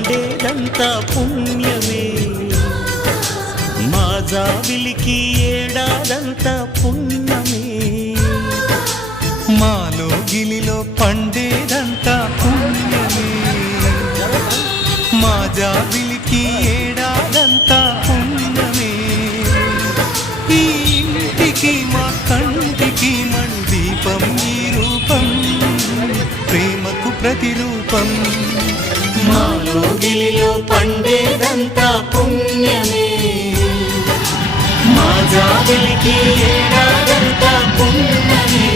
పండేదంతా పుణ్యమే మా జాబిలికి ఏడాదంతా పుణ్యమే మాలో గిలిలో పండేదంతా పుణ్యమే మా జాబిలికి ఏడాదంతా పుణ్యమే ఈ ఇంటికి మా కంటికి మణి దీపం ఈ రూపం ప్రేమకు ప్రతిరూపం మాలో గిలిలో పండేదంతా పుణ్యమే మా జాబిలికి ఏడాదంతా పుణ్యమే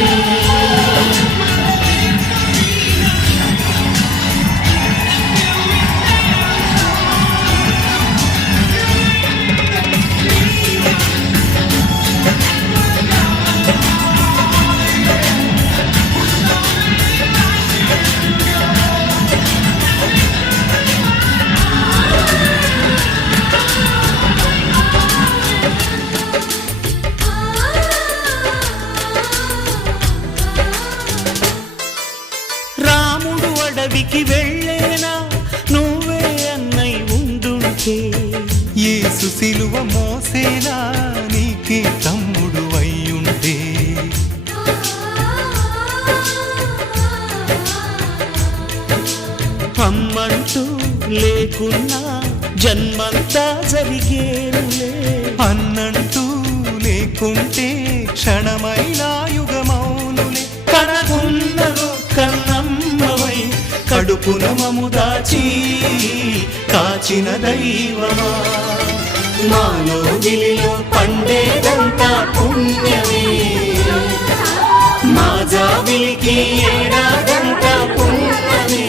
అడవికి వెళ్ళేనా నువ్వే అన్నై ఉండుంటే యేసు సిలువ మోసేనా నీకే తమ్ముడు అయ్యుంటే అమ్మంటూ లేకున్నా జన్మంతా జరిగేనులే అన్నంటూ లేకుంటే క్షణమైనా యుగమౌనులే కనకున్నదో కన్నమ్మవై కడుపున మము దాచి కాచిన దైవమా మాలో గిలిలో పండేదంతా పుణ్యమే మా జాబిలికి ఏడాదంతా పుణ్యమే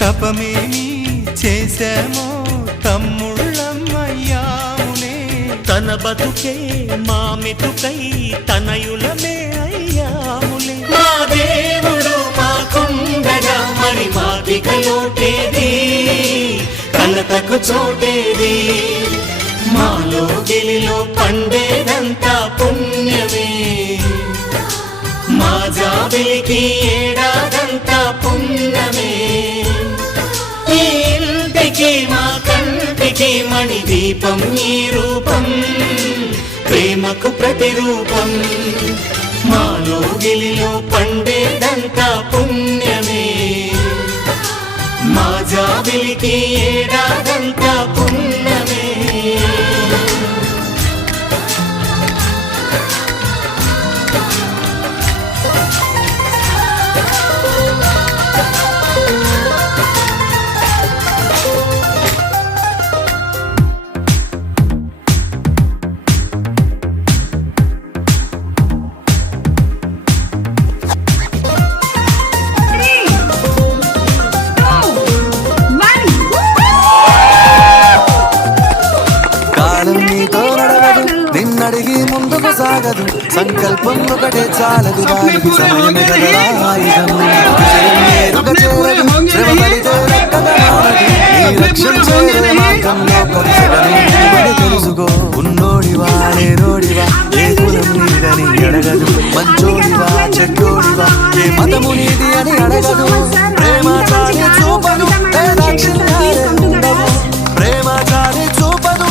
తపమేమి చేశామో తమ్ముళ్ళమ్మయ్యాములే తన బతుకే మా మెతుకై తనయులమే అయ్యాములే మా దేవుడు మాకుండగా మరి మాకిక లోటేది కలతకు చోటేది మాలో గిలిలో పండేదంతా పుణ్యమే మా జాబిలికి ఏడాదంతా పుణ్యమే ఈ ఇంటికి మా కంటికి మణి దీపం ఈ రూపం ప్రేమకు ప్రతిరూపం మాలో గిలిలో పండేదంతా పుణ్యమే మా జాబిలికి ఏడాదంతా పుణ్యమే నిన్నడిగి ముందుకు సాగదు సంకల్పం ఒకటే చాలదు దానికి సమయమే గలరా ఆయుధము విజయం చేరదు శ్రమ పడితే రెక్కగా మారదు నీ లక్ష్యం చేరే మార్గంలో పరిసరను తెలుసుకో ఉన్నోడివా లేనోడివా ఏ కులం నీదని అడగదు మంచోడివా చెడ్డోడివా ఏ మతము నీది అని అడగదు ప్రేమ చాలి చూపదు దాక్షిణ్యాలే ఉండవు ప్రేమ చాలి చూపదు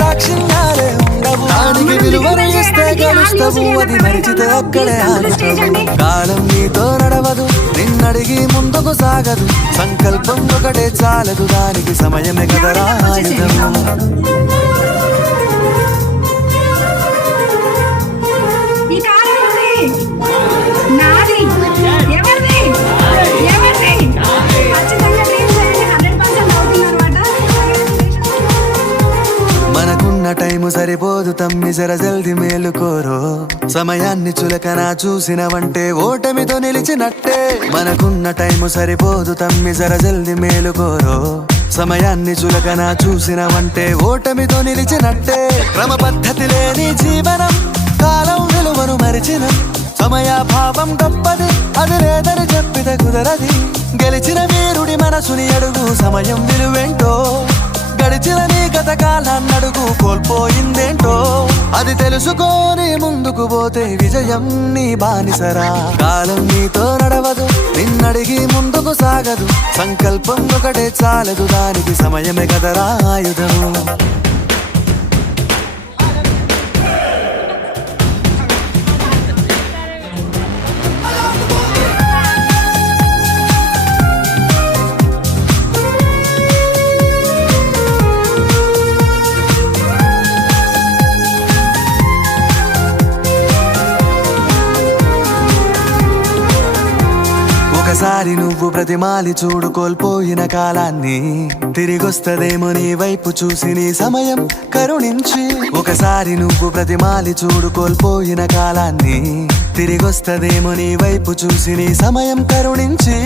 దాక్షిణ్యాలే ఉండవు దానికి విలువను ఇస్తే గెలుస్తావు అది మరిచితే అక్కడే ఆగుతావు కాలం నీతో నడవదు నిన్నడిగి ముందుకు సాగదు సంకల్పం ఒకటే చాలదు దానికి సమయమే కదరా ఆయుధము ఈ కాలంలోనే సరిపోదు తమ్మి జర జల్ది మేలుకోరో సమయాన్ని చులకన చూసినవంటే ఓటమితో నిలిచినట్టే మనకున్న టైము సరిపోదు తమ్మి జర జల్ది మేలుకోరో సమయాన్ని చులకన చూసినవంటే ఓటమితో నిలిచినట్టే క్రమ పద్ధతి లేని జీవనం కాలం విలువను మరిచిన సమయాభావం గొప్పది అది లేదని చెప్పితే కుదరది గెలిచిన వీరుడి మనసుని అడుగు సమయం విలువేంటో గడిచిన నీ గత కాలాన్నడుగు కోల్పోయిందేంటో అది తెలుసుకొని ముందుకు పోతే విజయం నీ బానిసరా కాలం నీతో నడవదు నిన్నడిగి ముందుకు సాగదు సంకల్పం ఒకటే చాలదు దానికి సమయమే కదరా ఆయుధము ఒకసారి నువ్వు ప్రతిమాలి చూడు కోల్పోయిన కాలాన్ని తిరిగొస్తదేమో నీ వైపు చూసి నీ సమయం కరుణించి ఒకసారి నువ్వు ప్రతిమాలి చూడు కోల్పోయిన కాలాన్ని తిరిగొస్తదేమో నీ వైపు చూసి నీ సమయం కరుణించి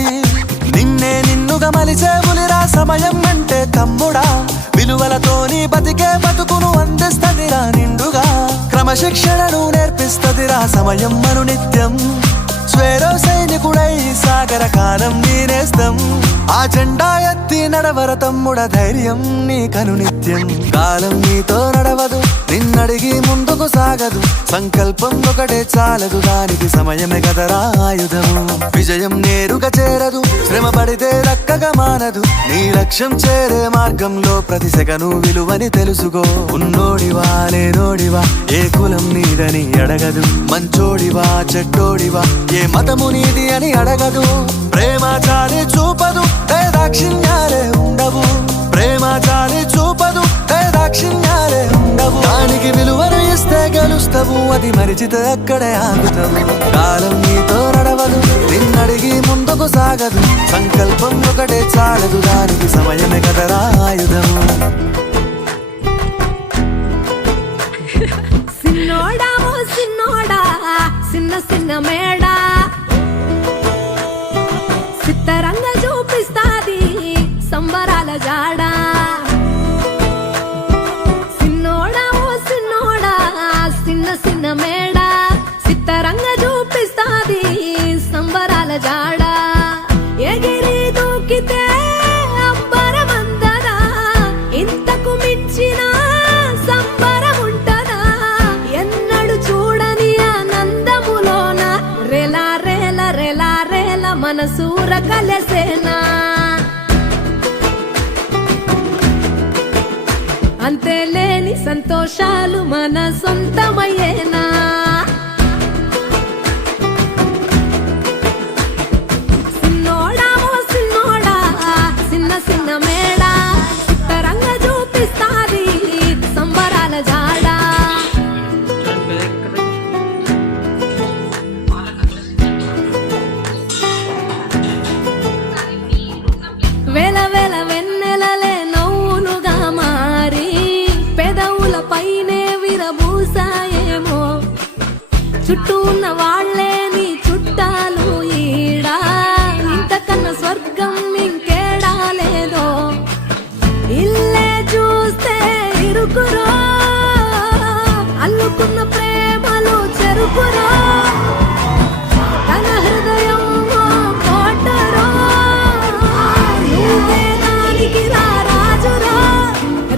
నిన్నే నిన్నుగా మలిచేవులిరా సమయం అంటే తమ్ముడా విలువలతోని బతికే బతుకును అందిస్తదిరా నిండుగా క్రమశిక్షణను నేర్పిస్తదిరా సమయం మను నిత్యం స్వేరో సైనికుడై సాగర కాలం నీనేస్తం ఆ జెండా ఎత్తి నడవర తమ్ముడ ధైర్యం నీ కను నిత్యం కాలం నీతో నడవదు నిన్నడిగి ముందుకు సాగదు సంకల్పం ఒకటే చాలదు దానికి సమయమే కదరా ఆయుధము విజయం నేరుగా చేరదు శ్రమ పడితే దక్కగా మానదు నీ లక్ష్యం చేరే మార్గంలో ప్రతి సెకను విలువని తెలుసుకో ఉన్నోడివా లేనోడివా ఏ కులం నీదని అడగదు మంచోడివా చెడ్డోడివా ఏ మతము నీది అని అడగదు ప్రేమ చాలి చూపదు దాక్షిణ్యాలే ఉండవు ప్రేమ చాలి చూపదు దాక్షిణ్యాలే ఉండవు దానికి విలువను ఇస్తే గెలుస్తావు అది మరిచితే అక్కడే ఆగుతావు కాలం నీతో నడవదు నిన్నడిగి ముందుకు సాగదు సంకల్పం ఒకటే చాలదు దానికి సమయమే కదరా ఆయుధము సిన్నోడా ఓ సిన్నోడా సిన్న సిన్న మేడా సిత్తరంగ చూపిస్తాది సంబరాల జాడా సిన్నోడా ఓ సిన్నోడా సిన్న సిన్న మేడా సిత్తరంగ చూపిస్తాది సంబరాల జాడా ఎగిరి దూకితే అంబరమందదా ఇంతకు మించిన సంబరం ఉంటదా ఎన్నడు చూడని ఆనందములోన రెలా రేల రెలా రేల మనసూర కలసేనా అంతే లేని సంతోషాలు మన సొంతమయ్యేనా సిన్నోడా ఓ సిన్నోడా సిన్న సిన్న మేడా సిత్తరంగ చూపిస్తాది సంబరాల జాడా వేల వేల వెన్నెలలే నవ్వులుగా మారి పెదవుల పైనే విరబూసాయేమో చుట్టూ ఉన్న వాళ్లే నీ చుట్టాలు ఈడా ఇంతకన్నా స్వర్గం ఇంకేడా లేదో ఇల్లే చూస్తే ఇరుకురో అల్లుకున్న ప్రేమలు చెరుకురో తన హృదయం కోటరో నువ్వే దానికి రాజురో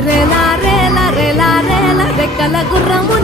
రెలా రేల రెలా రేల రెక్కల గుర్రము